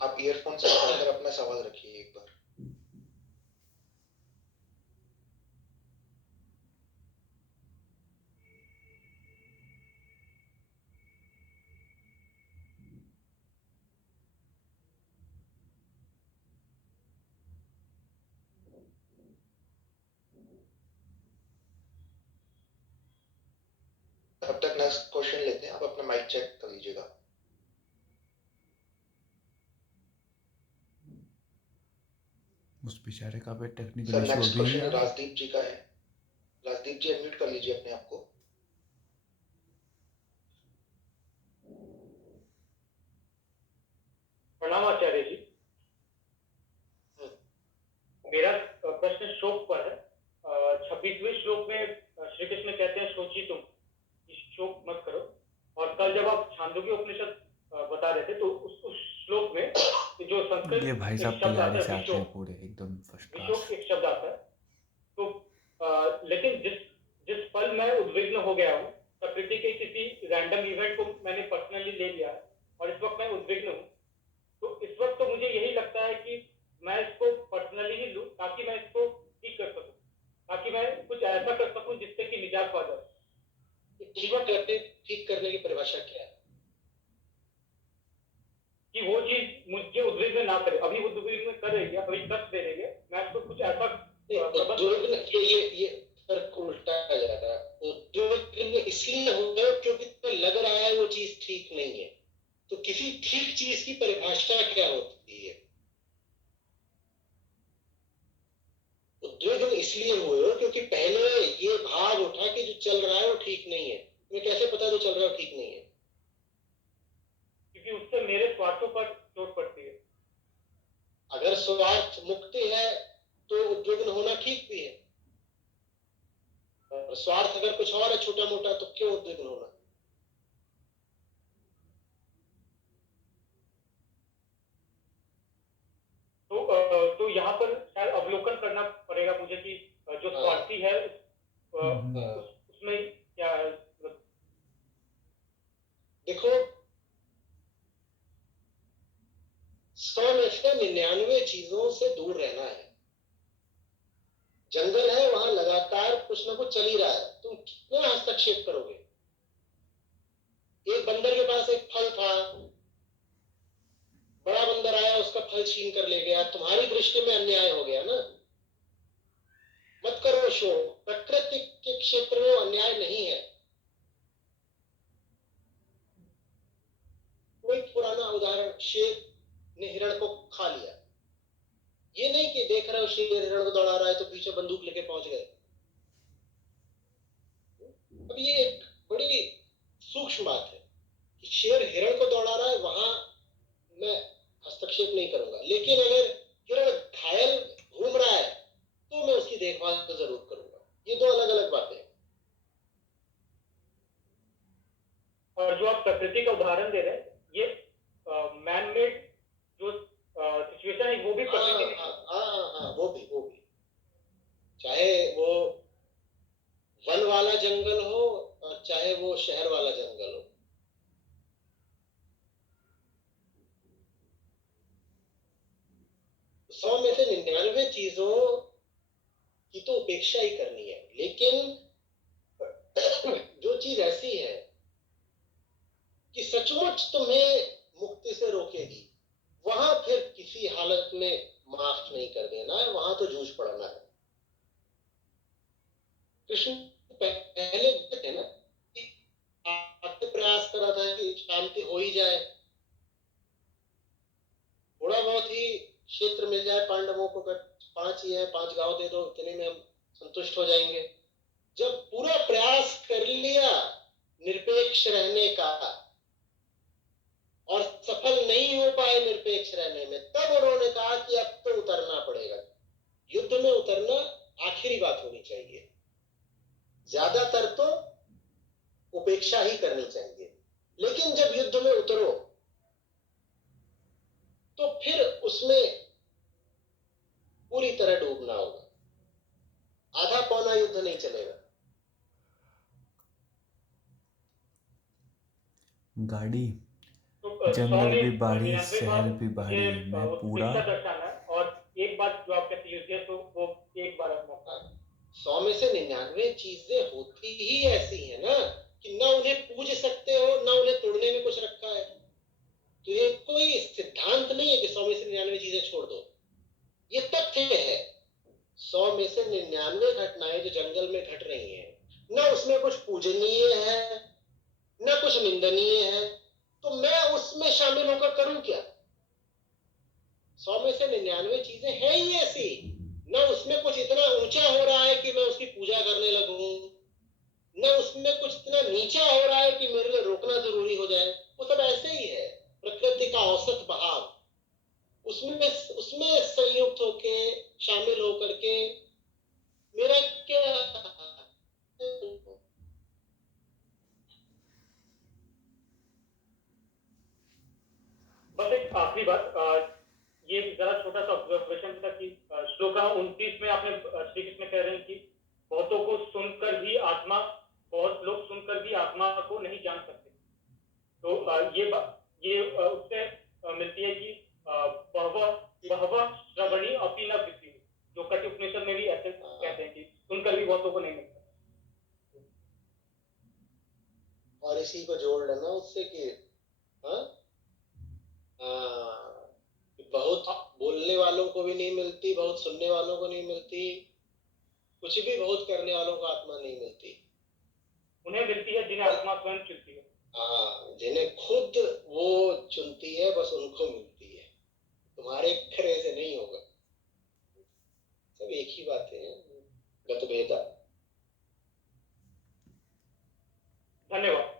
आप ईयरफोन से हटाकर अपना सवाल रखिए एक बार। तब तक नेक्स्ट क्वेश्चन लेते हैं, आप अपना माइक चेक कर लीजिएगा। उस बेचारे का भी टेक्निकल सर इशू नेक्स्ट अभी नहीं क्वेश्चन आया। राजदीप जी का है। राजदीप जी अनम्यूट कर लीजिए अपने आप को। प्रणाम आचार्य जी। मेरा प्रश्न श्लोक पर है। 26वें श्लोक में श्री कृष्ण कहते हैं सोची तुम शोक मत करो। और कल जब आप छांदोग्य उपनिषद बता रहे थे तो उस श्लोक में जो ये संस्कृत भाई एक साहब शब्द आता तैयारी है से आते हैं विशोक, पूरे एकदम फर्स्ट क्लास। विशोक एक शब्द आता है। तो लेकिन जिस जिस पल मैं उद्विग्न हो गया हूँ, प्रकृति के किसी रैंडम इवेंट को मैंने पर्सनली ले लिया है और इस वक्त मैं उद्विग्न हूँ, तो इस वक्त तो मुझे यही लगता है कि मैं इसको पर्सनली ही लूं ताकि मैं इसको ठीक कर सकूं, ताकि मैं कुछ ऐसा कर सकूं जिससे कि निजात पा जाए। ठीक करने की परिभाषा क्या है? कि वो चीज मुझे उद्विग्न ना करे। अभी उद्विग्न कर रही है, अभी कष्ट दे रही है, मैं उसको कुछ ऐसा प्रबंध उद्विग्न ये फर्क उल्टा आ जा रहा है। उद्विग्न इसलिए हो गए क्योंकि तुम्हें लग रहा है वो चीज ठीक नहीं है। तो किसी ठीक चीज की परिभाषा क्या होती है? उद्विग्न इसलिए हुए हो क्योंकि पहले ये भाव उठा कि जो चल रहा है वो ठीक नहीं है। तुम्हें कैसे पता जो चल रहा है वो ठीक नहीं है? क्योंकि उससे मेरे स्वार्थों पर चोट पड़ती है। अगर स्वार्थ मुक्ति है तो उद्विग्न होना ठीक भी है। और स्वार्थ अगर कुछ और है छोटा मोटा तो क्यों उद्विग्न होना? तो यहाँ पर शायद अवलोकन करना पड़ेगा मुझे कि जो स्वार्थी है उसमें क्या देखो, 100 में से 99 चीजों से दूर रहना है। जंगल है, वहां लगातार कुछ ना कुछ चल ही रहा है, तुम कितना हस्तक्षेप करोगे? एक बंदर के पास एक फल था, बड़ा बंदर आया, उसका फल छीन कर ले गया, तुम्हारी दृष्टि में अन्याय हो गया ना। मत करो शोक, प्रकृति के क्षेत्र में अन्याय नहीं है। कोई पुराना उदाहरण, शेर ने हिरण को खा लिया। ये नहीं कि देख रहे हो शेर हिरण को दौड़ा रहा है तो पीछे बंदूक लेके पहुंच गए। अब ये एक बड़ी सूक्ष्म बात है कि शेर हिरण को दौड़ा रहा है, वहां मैं हस्तक्षेप नहीं करूंगा, लेकिन अगर हिरण घायल घूम रहा है तो मैं उसकी देखभाल तो जरूर करूंगा। ये दो अलग अलग बातें हैं। और जो आप प्रकृति का उदाहरण दे रहे हैं, ये मैन मेड जो सिचुएशन है वो भी प्रकृति में वो भी चाहे वो वन वाला जंगल हो और चाहे वो शहर वाला जंगल हो। 100 में से 99 चीजों की तो उपेक्षा ही करनी है, लेकिन जो चीज ऐसी है कि सचमुच तुम्हें मुक्ति से रोकेगी, वहां फिर किसी हालत में माफ नहीं कर देना है, वहां तो जूझ पड़ना है। कृष्ण पहले थे ना कि आपने प्रयास करा था कि शांति हो ही जाए, थोड़ा बहुत ही क्षेत्र मिल जाए पांडवों को, अगर 5 ही है 5 गांव दे दो, इतने में हम संतुष्ट हो जाएंगे। जब पूरा प्रयास कर लिया निरपेक्ष रहने का और सफल नहीं हो पाए निरपेक्ष रहने में, तब उन्होंने कहा कि अब तो उतरना पड़ेगा। युद्ध में उतरना आखिरी बात होनी चाहिए, ज्यादातर तो उपेक्षा ही करनी चाहिए। लेकिन जब युद्ध में उतरो तो फिर उसमें पूरी तरह डूबना होगा, आधा पौना युद्ध नहीं चलेगा। गाड़ी तो 100 जंगल में भी बाड़ी 99 बार शहर भी मुझे बाड़ी मैं पूरा उपेक्षा दर्शाना है, और एक बात जो आप कहते हैं युद्ध है, तो वो एक बार आप मौका है। 100 में से 99 चीजें होती ही ऐसी है ना कि ना उन्हें पूज सकते हो, ना उन्हें तोड़ने में कुछ रखा है। तो ये कोई सिद्धांत नहीं है कि 100 में से 99 चीजें छोड़ दो, ये तथ्य है। 100 में से 99 घटनाएं जो जंगल में घट रही हैं, ना उसमें कुछ पूजनीय है, ना कुछ निंदनीय है, तो मैं उसमें शामिल होकर करूं क्या? 100 में से 99 चीजें हैं ही ऐसी, ना उसमें कुछ इतना ऊंचा हो रहा है कि मैं उसकी पूजा करने लगूं, न उसमें कुछ इतना नीचा हो रहा है कि मेरे लिए रोकना जरूरी हो जाए। वो सब ऐसे ही है, प्रकृति का औसत बहाव। उसमें उसमें संयुक्त होके, शामिल होकर के मेरा क्या? बस एक आखिरी बात, ये जरा छोटा सा ऑब्जर्वेशन था कि श्लोक 29 में आपने श्री कृष्ण कह रहे हैं कि बहुतों को सुनकर भी आत्मा, बहुत लोग सुनकर भी आत्मा को नहीं जान सकते। तो उससे मिलती है कि बहवः बहवः श्रवणी अपि न विद्युः, जो कटि उपनिषद में भी ऐसे कहते हैं कि सुनकर भी बहुतों को नहीं मिलता। और इसी को जोड़ लेना उससे कि हाँ, बहुत बोलने वालों को भी नहीं मिलती, बहुत सुनने वालों को नहीं मिलती, कुछ भी बहुत करने वालों को आत्मा नहीं मिलती। उन्हें मिलती है जिन्हें आत्मा स्वयं चुनती है। हाँ, जिन्हें खुद वो चुनती है, बस उनको मिलती है, तुम्हारे करे से नहीं होगा। सब एक ही बातें हैं, गत भेदा। धन्यवाद।